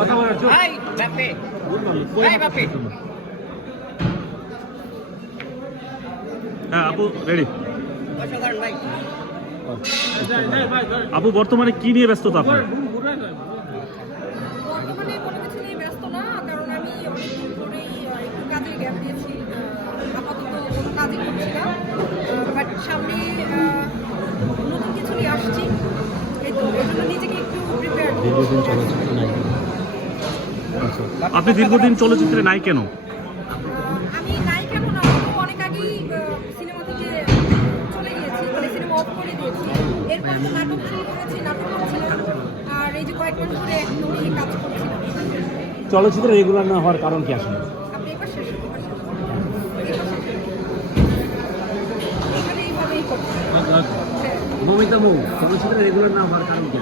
কথা বলার জন্য ভাই বাপে ভাই বাপে হ্যাঁ আপু রেডি। অসাধারণ ভাই। আপু বর্তমানে কি নিয়ে ব্যস্ততা আপনার? বর্তমানে কোনো কিছু নিয়ে ব্যস্ত না, কারণ আমি অনেকদিন ধরেই একটু কাজে গ্যাপ দিয়েছি। আপাতত কোনো কাজই করছি না, বাট সামনে নতুন কিছু নিয়ে আসছি। এই তো এই জন্য নিজেকে একটু প্রিপেয়ার দীর্ঘদিন চলচ্চিত্র নাই। আপনি দীর্ঘদিন চলচ্চিত্রে নাই কেন? আমি নায়িকা না, অনেক আগেই সিনেমা থেকে চলে গিয়েছি, মানে সিনেমা অফ করে দিয়েছি। এরপর তো নাটক শুরু করেছি, নাটক করছিলাম, আর এই যে কয়েক মাস ধরে একদমই কাজ করছিলাম। চলচ্চিত্রে রেগুলার না হওয়ার কারণ কি আসলে? আপনি এবার শেষ করুন, এখানে এইভাবেই করছি। মমিতা মৌ, চলচ্চিত্রে রেগুলার না হওয়ার কারণ কি?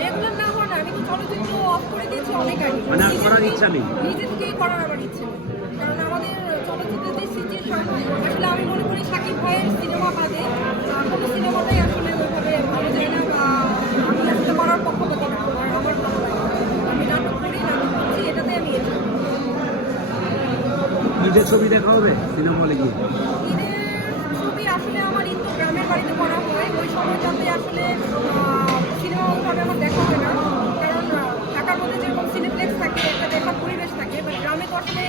রেগুলার না হওয়া না, আমি তো চলচ্চিত্র অফ করে দিয়েছি অনেক আগে। মানে আর করার ইচ্ছা নেই? নিজে থেকেই করার আমার ইচ্ছে নেই, কারণ আমাদের চলচ্চিত্রের যে সিচুয়েশন, আসলে আমি মনে করি শাকিব ভাইয়ের সিনেমা বাদে কোনো সিনেমাটাই আসলে ওইভাবে ভালো যায় না, বা আমি আসলে করার পক্ষপাতি না। আর আমার ভালো লাগে, আমি নাটক করি, নাটক করছি, এটাতে আমি এনজয় করি। নিজের ছবি দেখা হবে সিনেমা হলে গিয়ে? ঈদের ছবি আসলে আমার ঈদ তো গ্রামের বাড়িতে করা হয়, ওই সময়টাতে আসলে সিনেমা ওইভাবে আমার দেখা হয় না, কারণ ঢাকার মধ্যে যেরকম সিনেপ্লেক্স থাকে, একটা দেখার পরিবেশ থাকে, বাট গ্রামে তো আসলে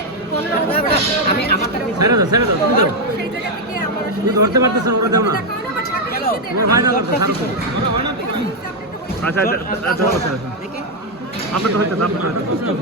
আমি আমার ছেড়ে দাও, ছেড়ে দাও, তুমি দাও। সেই জায়গা থেকে আমার তুমি ধরতে পারতেছো না, ওরা দাও না। দেখা হয় না, বাট সাথে চলো। তোমার হয় না করতে, ছাড়ো তো। আচ্ছা আচ্ছা আচ্ছা আচ্ছা আপনার তো হইতেছে, আপনার তো হইতেছে।